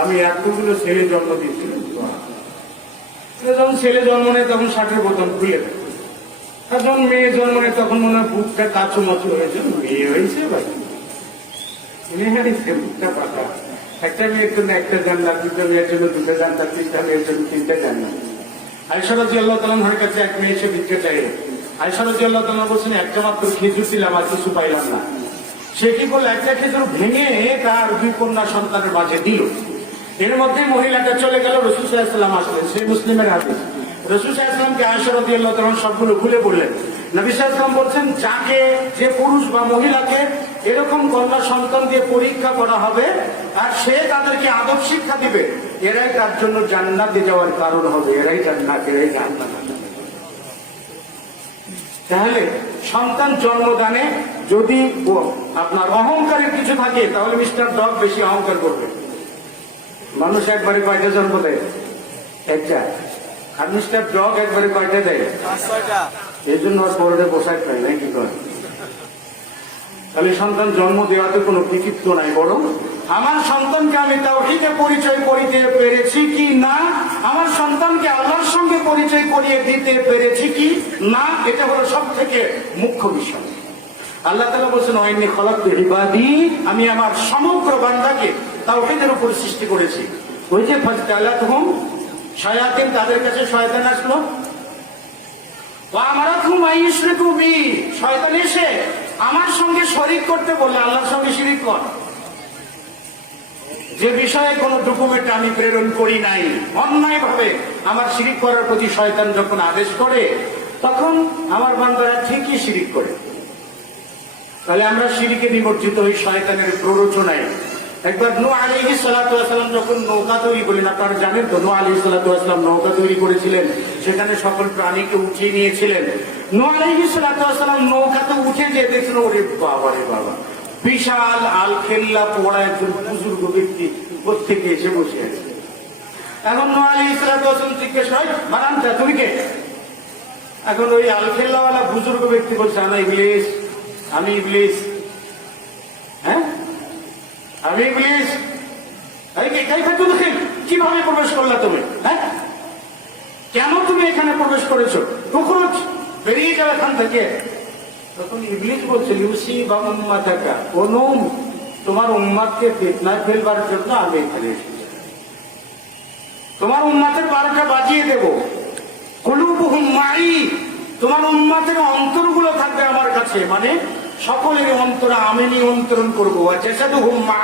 আমি এতগুলো ছেলে জন্ম দিয়েছিলাম, যখন ছেলে জন্ম নেয় তখন 60-এর বোতাম খুলে দেয়, আর যখন মেয়ে জন্ম নেয় তখন মনে হয় বুকটা কাচুমাচু হয়েছে, মেয়ে হয়েছে ভাই, বুকটা পাতা। একটা মেয়ের জন্য একটা জান্নাত, দুটো মেয়ের জন্য দুটো জান্নাত, তিনটা মেয়ের জন্য তিনটা জান্নাত। আয়েশা রাদিয়াল্লাহু তাআলার কাছে এক মেয়ে এসে ভিক্ষা চাইল। আয়েশা রাদিয়াল্লাহু তাআলা বলছেন, একটা মাত্র খেজুর ছিলাম, আর কিছু পাইলাম না। সে কি করলো, একটা খেজুর ভেঙে তার 2 কন্যা সন্তানের মাঝে দিল। এর মধ্যে মহিলাটা চলে গেল, রাসূল সাল্লাল্লাহু আলাইহি ওয়াসাল্লাম আসলেন, সেই মুসলিমের হাদিস। রাসূল সাল্লাল্লাহু আলাইহি ওয়াসাল্লামকে আয়েশা রাদিয়াল্লাহু তাআলা সবগুলো খুলে বললেন। নবী সাল্লাল্লাহু আলাইহি ওয়াসাল্লাম বলছেন, যাকে, যে পুরুষ বা মহিলাকে এরকম কন্যা সন্তান দিয়ে পরীক্ষা করা হবে আর সে তাদেরকে আদব শিক্ষা দিবে, এরাই তার জন্য জান্নাতে যাওয়ার কারণ হবে, এরাই জান্নাত, এরাই জান্নাত। তাহলে সন্তান জন্মদানে যদি আপনার অহংকারের কিছু থাকে, তাহলে মিস্টার ডগ বেশি অহংকার করবে। মানুষ একবারে কয়টা জন্ম দেয়? একটা। আর মিস্টার ডগ একবারে কয়টা দেয়? এই জন্য ওর পরে পোশাক পায় না, কি করে? তাহলে সন্তান জন্ম দেওয়াতে কোনো কৃতিত্ব নাই, বরং আমার সন্তানকে আমি তাওহীদে পরিচয় করিতে পেরেছি কি না, আমার সন্তানকে আল্লাহর সঙ্গে পরিচয় করিয়ে দিতে পেরেছি কি না, এটা হলো সব থেকে মুখ্য বিষয়। আল্লাহ তাআলা বলছেন, ওয়াইন্নী খালাকতু ইবাদি, আমি আমার সমগ্র বান্দাকে তাওহীদের উপর সৃষ্টি করেছি। ওই যে ফাজতালাতহুম শায়াতিন, তাদের কাছে শয়তান আসলো, ওয়া আমারাতুহুম আইয়ুশরিকু বি, শয়তান এসে আমার সঙ্গে শরীক করতে বললে, আল্লাহর সঙ্গে শিরিক কর, যে বিষয়ে কোনো ডকুমেন্ট আমি প্রেরণ করি নাই, অন্যায় ভাবে আমার শিরিক করার প্রতি শয়তান যখন আদেশ করে, তখন আমার বান্দারা ঠিকই শিরিক করে। তাহলে আমরা শিরিকে নিমজ্জিত হই শয়তানের প্ররোচনায়। একবার নূহ আলাইহিস সালাতু ওয়াস সালাম যখন নৌকা তৈরি করেন, আপনারা জানেন তো, নূহ আলাইহিস সালাতু ওয়াস সালাম নৌকা তৈরি করেছিলেন, সেখানে সকল প্রাণীকে উঠিয়ে নিয়েছিলেন। নূহ আলাইহিস সালাতু ওয়াস সালাম নৌকাতে উঠে যে দেখলেন, ওরে বাবা রে বাবা, বিশাল আলখেল্লা পড়া একজন বুজুর্গ ব্যক্তি প্রত্যেকে এসে বসে আছে। এখন নূহ আলাইহিস সালাতু ওয়াস সালাম জিজ্ঞেস হয়, মারানটা তুমি কে? এখন ওই আলখেল্লাওয়ালা বুজুর্গ ব্যক্তি বলছে, আমি ইবলিস, আমি ইবলিস। হ্যাঁ, আমি ইবলিস। কিভাবে প্রবেশ করলা তুমি? হ্যাঁ, কেন তুমি এখানে প্রবেশ করেছো? উখরুজ, বেরিয়ে যাও এখান থেকে। তখন ইবলিস বলছে, লুসি বা উম্মাতাকা, ও নূহ, তোমার উম্মাদকে ফিতনায় ফেলবার জন্য আমি এখানে এসেছি, তোমার উম্মাতের বারোটা বাজিয়ে দেব। কুলুবুহুম মাই, তোমার উম্মাতের অন্তরগুলো থাকবে আমার কাছে, মানে সকলের অন্তরে আমি নিয়ন্ত্রণ করবো। আর জাসাদুহুম মা,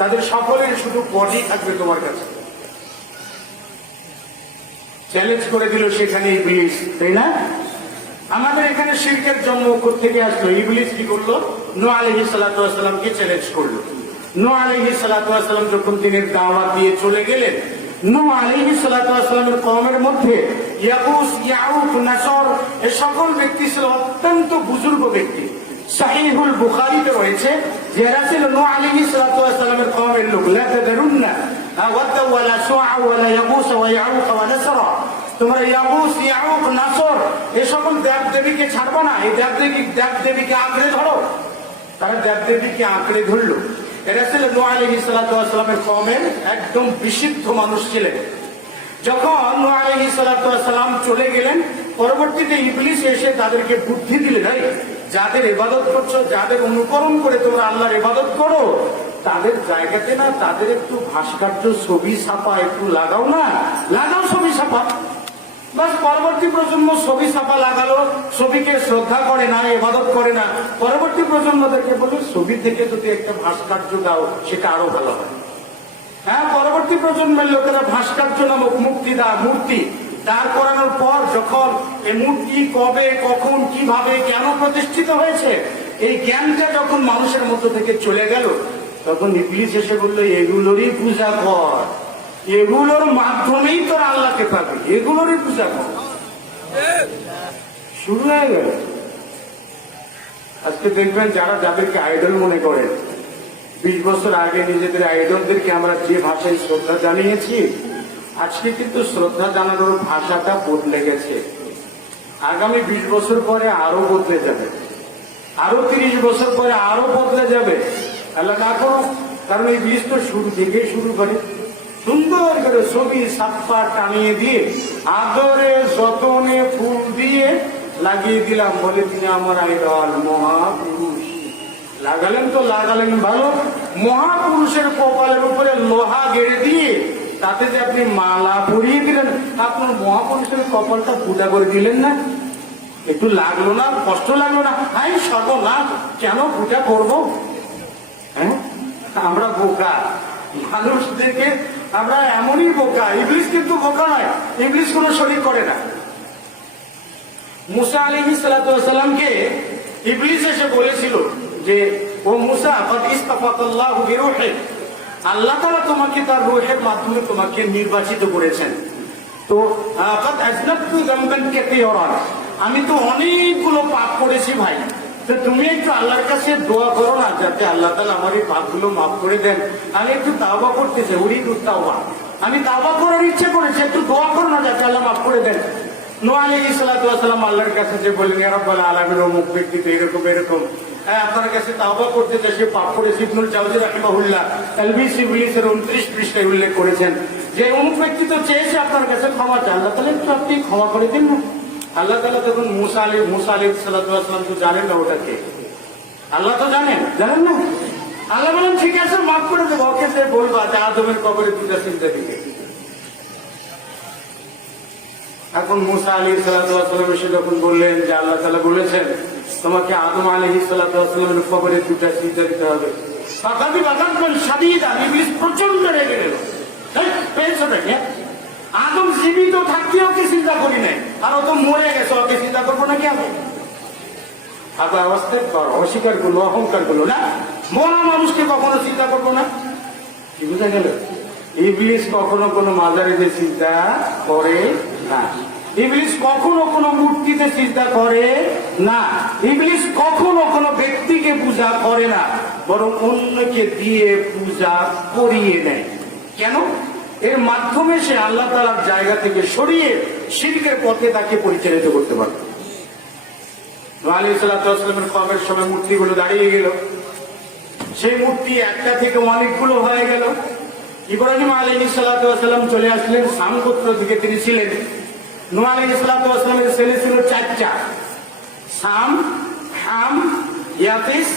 তাদের সকলের শুধু বডি থাকবে তোমার কাছে। চ্যালেঞ্জ করে দিল সেখানে ইবলিস, তাই না? আমাদের এখানে শিরকের জন্ম থেকে আসলো। ইবলিস কি করলো? নূহ আলাইহিস সালাতু ওয়াস সালামকে চ্যালেঞ্জ করলো। নূহ আলাইহিস সালাতু ওয়াস সালাম যখন তিনি দাওয়াত দিয়ে চলে গেলেন, নূহ আলাইহিস সালাতু ওয়াস সালামের কওমের মধ্যে ইয়াগুস, ইয়াউক, নাসর এই সকল ব্যক্তি ছিল অত্যন্ত বুজুর্গ ব্যক্তি। সাহিহুল বুখারীতে রয়েছে যে এরা ছিল নূহ আলাইহিস সালাতু ওয়াস সালামের কওমের লোক। লা তাদারুন্না ওয়াদা ওয়ালা সুআ ওয়ালা ইয়াগুস ওয়া ইয়াউক ওয়া নাসরা, তোমরা ইয়াগুস, ইয়াউক, নাসর এই সকল দেব দেবীকে ছাড়বা না, এই দেব দেবীকে আঁকড়ে ধরো। তারা দেব দেবীকে আঁকড়ে ধরলো। এরা ছিল নূহ আলাইহিস সালাতু ওয়াস সালামের কওমের একদম বিশুদ্ধ মানুষ ছিলেন। যখন নূহ আলাইহিস সালাতু ওয়াস সালাম চলে গেলেন, পরবর্তীতে ইবলিস এসে তাদেরকে বুদ্ধি দিলেন, যাদের ইবাদত করছো, যাদের অনুকরণ করে তোমরা আল্লাহর ইবাদত করো, তাদের জায়গাতে না তাদের একটু ভাস্কর্য, ছবি ছাপা একটু লাগাও না, লাগাও ছবি ছাপা। বাস পরবর্তী প্রজন্ম ছবি ছাপা লাগালো, ছবিকে শ্রদ্ধা করে না, ইবাদত করে না। পরবর্তী প্রজন্মদেরকে বলে ছবি থেকে যদি একটা ভাস্কর্য দাও, সেটা আরো ভালো হয়। হ্যাঁ, পরবর্তী প্রজন্মের লোকেরা ভাস্কর্য নামক মূর্তি দাঁড় করানোর পর যখন এই মূর্তি কবে, কখন, কিভাবে, কেন প্রতিষ্ঠিত হয়েছে, এই জ্ঞানটা যখন মানুষের মধ্য থেকে চলে গেল, তখন ইবলিস এসে বললো, এগুলোরই পূজা কর, এগুলোর মাধ্যমেই তোর আল্লাহকে পাবে, এগুলোরই পূজা কর। শুরু হয়ে গেল। আজকে দেখবেন যারা যাদেরকে আইডল মনে করেন, 20 বছর আগে নিজেদের আইডলদেরকে আমরা যে ভাষায় শ্রদ্ধা জানিয়েছি, আজকে কিন্তু শ্রদ্ধা জানানোর ভাষাটা বদলে গেছে। আগামী 20 বছর পরে আরো বদলে যাবে, আরো 30 বছর পরে আরো বদলে যাবে। আল্লাহ না করুক, কারণ এই বীজ তো শুরু থেকেই শুরু করে। সুন্দর করে ছবি ছাপ্পা টানিয়ে দিয়ে আদরে যতনে ফুল দিয়ে লাগিয়ে দিলাম, বলে তিনি আমার আইডল মহাপুরুষ। লাগালেন তো লাগালেন ভালো, মহাপুরুষের কপালের উপরে লোহা গেড়ে দিয়ে তাতে যে আপনি মালা পরিয়ে দিলেন, আপনার মহাপুরুষের কপালটা ফুটা করে দিলেন না? একটু লাগলো না? কষ্ট লাগলো না? হাই সর্বনাশ, কেন ফুটা করবো? হ্যাঁ, আমরা বোকা মানুষদেরকে, আমরা এমনই বোকা। ইবলিস কিন্তু বোকা নয়, ইবলিস কোনো শরীর করে না। মুসা আলাইহিস সালামকে ইবলিস এসে বলেছিল যে, ও মুসা, ক্বাদ ইসতাফাকাল্লাহু বিরূহি, আল্লাহ তাআলা তোমাকে তার রূহের মাধ্যমে তোমাকে নির্বাচিত করেছেন। তো ক্বাদ আযনাবতু যামবান কাসীরান, আমি তো অনেকগুলো পাপ করেছি ভাই, তো তুমি একটু আল্লাহর কাছে দোয়া করো না, যাতে আল্লাহ তাআলা আমার এই পাপগুলো মাফ করে দেন। আমি একটু তাওবা করতে চাই, উরিদু তাওবা, আমি তাওবা করার ইচ্ছে করেছি, একটু দোয়া করো না যাতে আল্লাহ মাফ করে দেন। নূহ আলাইহিস সালাম আল্লাহর কাছে যে বললেন, ইয়া রাব্বাল আলামিন, অমুক ব্যক্তি তো এরকম এরকম, আপনার কাছে তাওবা করতে চাই, সে পাপ করেছে। ইবনুল জাওজি রাহিমাহুল্লাহ তালবিস ইবলিসের 29 পৃষ্ঠায় উল্লেখ করেছেন যে অমুক ব্যক্তি তো চেয়েছে আপনার কাছে ক্ষমা চায়, আল্লাহ তাআলা একটু আপনি ক্ষমা করে দিন না। আল্লাহ তাআলা তখন মুসা আলাইহিস সালাম তো জানেন না ওটাকে, আল্লাহ তো জানেন না। আল্লাহ বলেন, ঠিক আছে মাফ করে দেবো, ওকে সে বলবা যে আদমের কবরে দুটা চিন্তা দিকে। এখন মুসা আলাইহিস সালাম এসে যখন বললেন যে আল্লাহ তাআলা বলেছেন তোমাকে আদম আলাইহিস সালামের কবরে দুটা চিন্তা দিতে হবে, ইবলিস প্রচন্ড রেগে গেল। পেয়েছো নাকি? আদম জীবিত থাকতে ওকে চিন্তা করি নাই, আর ও তো মরে গেছে, ওকে চিন্তা করবো নাকি? আমি আবার অবস্থায় অস্বীকার করলো, অহংকার করলো না, মরা মানুষকে কখনো চিন্তা করবো না। কি বুঝা গেল? ইবলিস কখনো কোনো মাজারিতে চিন্তা করে না, ইবলিস কখনো কোনো মূর্তিতে চিন্তা করে না, ইবলিস কখনো কোনো ব্যক্তিকে পূজা করে না, বরং অন্যকে দিয়ে পূজা করিয়ে নেয়। কেন? এর মাধ্যমে সে আল্লাহ তাআলার জায়গা থেকে সরিয়ে শিরকের পথে তাকে পরিচালিত করতে পারবে। নূহ আলাইহিস সালামের কওমের সময় মূর্তিগুলো দাঁড়িয়ে গেল, সেই মূর্তি একটা থেকে অনেকগুলো হয়ে গেল। ইব্রাহিম আলাইহিস সালাম চলে আসলেন, শাম গোত্র থেকে তিনি ছিলেন। নূহ আলাইহিস সালামের ছেলে ছিল 4টা, শাম, হাম, ইয়াফিস,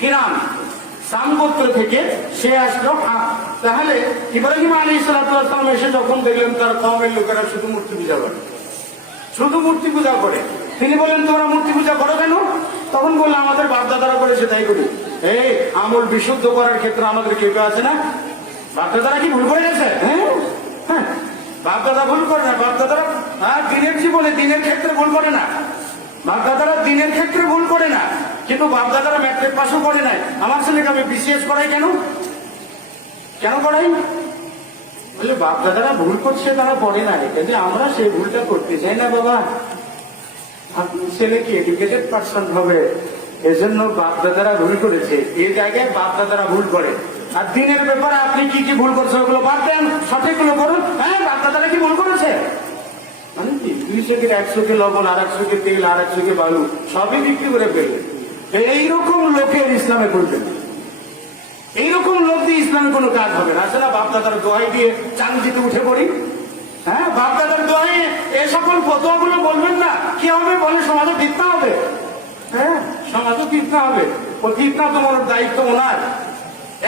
কিরাম। শাম গোত্র থেকে সে আসলো। তাহলে ইব্রাহিম আলাইহিস সালাম এসে যখন দেখলেন তার কওমের লোকেরা শুধু মূর্তি পূজা করে, শুধু মূর্তি পূজা করে, তিনি বলেন তোমরা মূর্তি পূজা করো কেন? তখন বললো আমাদের বাপদাদারা করেছে তাই করি। এই আমল বিশুদ্ধ করার ক্ষেত্রে আমাদের কেউ আছে না? বাপদাদারা কি ভুল করে গেছে? হ্যাঁ, বাপদাদা ভুল করে না, বাপদাদারা দিনের জীবনে দিনের ক্ষেত্রে ভুল করে না, বাপদাদারা দিনের ক্ষেত্রে ভুল করে না, কিন্তু বাপদাদারা ম্যাট্রিক পাসও করে নাই। আমার ছেলেকে আমি বিসিএস করাই কেন? কেন করাই? বলে বাপদাদারা ভুল করছে, তারা পড়ে নাই, কিন্তু আমরা সেই ভুলটা করতে চাই না। বাবা, ছেলে কি এডুকেটেড পার্সন হবে, এজন্য বাপদাদারা ভুল করেছে, এই জায়গায় বাপদাদারা ভুল করে। আর দিনের ব্যাপারে আপনি কি কি ভুল করছেন ওগুলো বাদ দেন, সঠিকগুলো করুন। হ্যাঁ, বাপদাদারা কি ভুল করেছে? মানে কি 2 চোখের 1 চোখে লবণ, আর 1 চোখে তেল, আর 1 চোখে বালু সবই বিক্রি করে ফেললেন। এইরকম লোকের ইসলামে করবেন, এইরকম লোক দিয়ে ইসলামে কোনো কাজ হবে না। আসলে বাপদাদার দোহাই দিয়ে চাঁদিতে উঠে পড়ি। হ্যাঁ, বাপদাদার দোহাই এ সকল ফতোয়াগুলো বলবেন না। কি হবে? বলে সমাজও ফিতনা হবে। হ্যাঁ, সমাজও ফিতনা হবে। ও ফিতনা তোমার দায়িত্ব ওনার।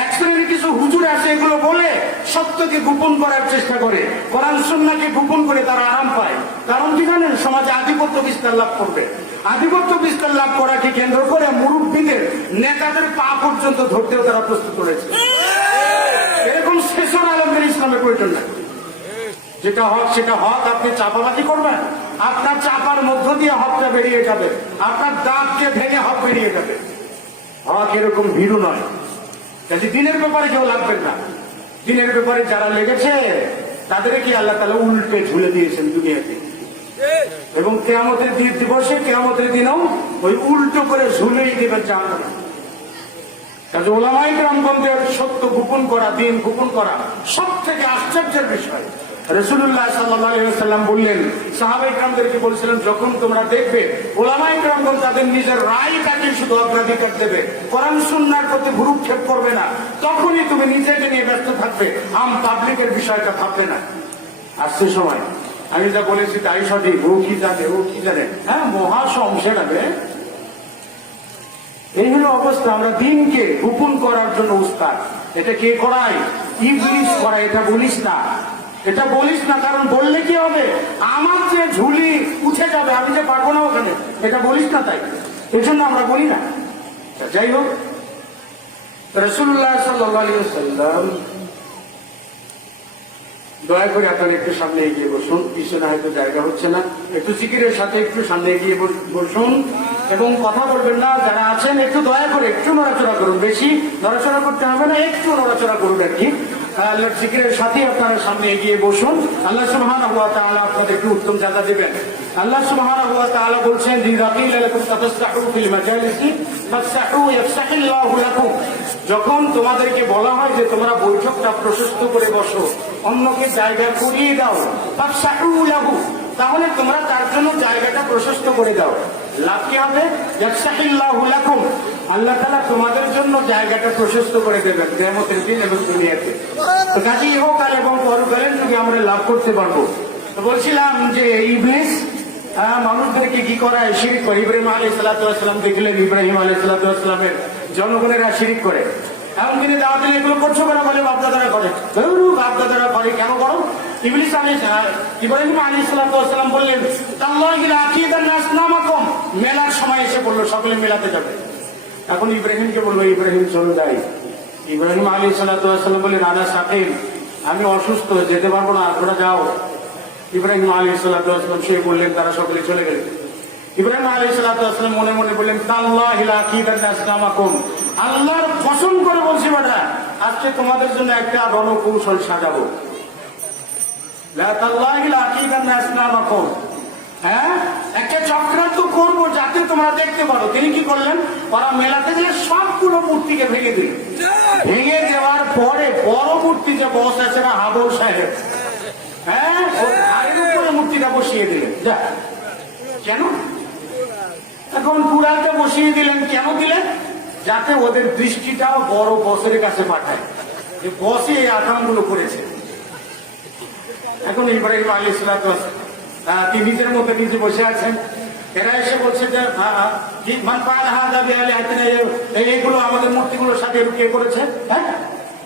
এক শ্রেণীর কিছু হুজুর আছে, এগুলো বলে সত্যকে গোপন করার চেষ্টা করে, কোরআন সুন্নাহকে গোপন করে তারা আরাম পায়। কারণ কি জানেন? সমাজে আধিপত্য বিস্তার লাভ করবে। আধিপত্য বিস্তার লাভ করাকে কেন্দ্র করে মুরব্বীদের, নেতাদের পা পর্যন্ত ধরতেও তারা প্রস্তুত করেছে। এরকম শেষর আলমদের ইসলামের প্রয়োজন নাই। যেটা হক সেটা হক, আপনি চাপাবাজি করবেন, আপনার চাপার মধ্য দিয়ে হকটা বেরিয়ে যাবে, আপনার দাঁতকে ভেঙে হক বেরিয়ে যাবে। হক এরকম ভীরু নয়। কাজে দিনের ব্যাপারে কেউ লাগবেন না। দিনের ব্যাপারে যারা লেগেছে তাদেরকে আল্লাহ তাআলা উল্টে ঝুলে দিয়েছেন দুনিয়াতে, এবং কিয়ামতের দিবসে, কিয়ামতের দিনেও ওই উল্টো করে ঝুলেই দেবেন জাহান্নামে। কাজে উলামায়ে কেরামগণদের সত্য গোপন করা, দিন গোপন করা সব থেকে আশ্চর্যের বিষয়। রাসূলুল্লাহ সাল্লাল্লাহু আলাইহি ওয়াসাল্লাম বললেন, সাহাবায়ে কেরামদেরকে বলেছিলেন, যখন তোমরা দেখবে ওলামায়ে কেরামগণ তাদের নিজের রায়টাকে শুধু অগ্রাধিকার দেবে, কোরআন সুন্নাহর প্রতি ভ্রুক্ষেপ করবে না, তখনই তুমি নিজেকে নিয়ে ব্যস্ত থাকবে, পাবলিকের বিষয়টা ভাববে না। আসছে সময় আমি যা বলেছি তাই সঠিক, ও কি জানে, হ্যাঁ মহা সমস্যা লাগবে। এই হলো অবস্থা। আমরা দিনকে গোপন করার জন্য উস্তাদ। এটা কে করায়? ইবলিস করায়। এটা বলিস না, এটা বলিস না, কারণ বললে কি হবে, আমার যে ঝুলি উঠে যাবে, আমি যে পারবো না ওখানে, এটা বলিস না। তাই এই জন্য আমরা বলি না। যাই হোক, রাসূলুল্লাহ সাল্লাল্লাহু আলাইহি ওয়াসাল্লাম দয়া করে আপনারা একটু সামনে এগিয়ে বসুন, পিছনে হয়তো জায়গা হচ্ছে না, একটু জিকিরের সাথে একটু সামনে এগিয়ে বসুন এবং কথা বলবেন না। যারা আছেন একটু দয়া করে একটু নড়াচড়া করুন, বেশি নড়াচড়া করতে হবে না, একটু নড়াচড়া করুন আর কি। আল্লাহর জিকিরের সাথে আপনারা সামনে এগিয়ে বসুন। আল্লাহ সুবহানাহু ওয়া তাআলা আপনাদেরকে উত্তম জাযা দিবেন। আল্লাহ সুবহানাহু ওয়া তাআলা বলছেন, ইযা কিলা লাকুম তাফসাহু ফিল মাজালিসি ফাফসাহু ইয়াফসাহিল্লাহু লাকুম। যখন তোমাদেরকে বলা হয় যে তোমরা বৈঠকটা প্রশস্ত করে বসো, অন্যকে জায়গা করিয়ে দাও, ফাফসাহু লাহু, তাহলে তোমরা তার জন্য জায়গাটা প্রশস্ত করে দাও। লাভ কি হবে? ইয়াফসাহিল্লাহু লাকুম, আল্লাহ তাআলা তোমাদের জন্য জায়গাটা প্রশস্ত করে দেবেন কিয়ামতের দিন এবং দুনিয়াতে। তো কাজে ইহকাল এবং পরকালের যুগে আমরা লাভ করতে পারবো। তো বলছিলাম যে ইবলিস মানুষদেরকে কি করায়? শিরক করে। ইব্রাহিম আলাইহিস সালাতু ওয়াস সালাম দেখলেন ইব্রাহিম আলাইহিস সালাতু ওয়াস সালামের জনগণেরা শিরক করে। এখন তিনি দাওয়াত দিলে, এগুলো করছো কেন? বলে বাপদাদারা করে। বাপদাদারা করে, কেন করো? ইব্রাহিম আলাইহিস সালাতু ওয়াস সালাম বললেন, তাল্লাহি লা আকিদান আসনামাকুম, মেলার সময় এসে বললো সকলে মেলাতে যাবে। এখন ইব্রাহিমকে বললো, ইব্রাহিম চলো যাই। ইব্রাহিম আলাইহিস সালাতু ওয়াস সালাম বললেন, আনা সাকিম, আমি অসুস্থ, যেতে পারবো না, তোমরা যাও। ইব্রাহিম আলাইহিস সালাতু ওয়াস সালাম সে বললেন, তারা সকলে চলে গেলেন। ইব্রাহিম আলাইহিস সালাতু ওয়াস সালাম মনে মনে বললেন, তাল্লাহি লা আকিদান আসনামাকুম, আল্লাহর কসম করে বলছি বেটা, আজকে তোমাদের জন্য একটা রণকৌশল সাজাবো। তাল্লাহি লা আকিদান আসনামাকুম, হ্যাঁ একটা চক্রান্ত করবো যাতে তোমরা দেখতে পারো। তিনি কি করলেন? ওরা মেলাতে গেলে সবগুলো মূর্তিকে ভেঙে দিল। ভেঙে দেওয়ার পরে বড় মূর্তি যে বস আছে না, হাবল সাহেব, হ্যাঁ ওর ঘাড়ের উপরে মূর্তিটা বসিয়ে দিলেন। যা, কেন? এখন পুরাটা বসিয়ে দিলেন, কেন দিলেন? যাতে ওদের দৃষ্টিটাও বড় বসের কাছে পাঠায় যে বসে এই আকামগুলো করেছে। এখন ইব্রাহিম আলাইহিস সালাতু ওয়াস সালাম তিনি নিজের মধ্যে নিজে বসে আছেন। এরা এসে বলছে যে এইগুলো আমাদের মূর্তিগুলোর সাথে কে করেছে? হ্যাঁ,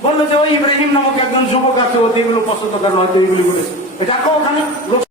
বললো যে ওই ইব্রাহিম নামক একজন যুবক আছে, ও এগুলো পছন্দ করেন, হয়তো এইগুলি করেছে। দেখো ওখানে লোক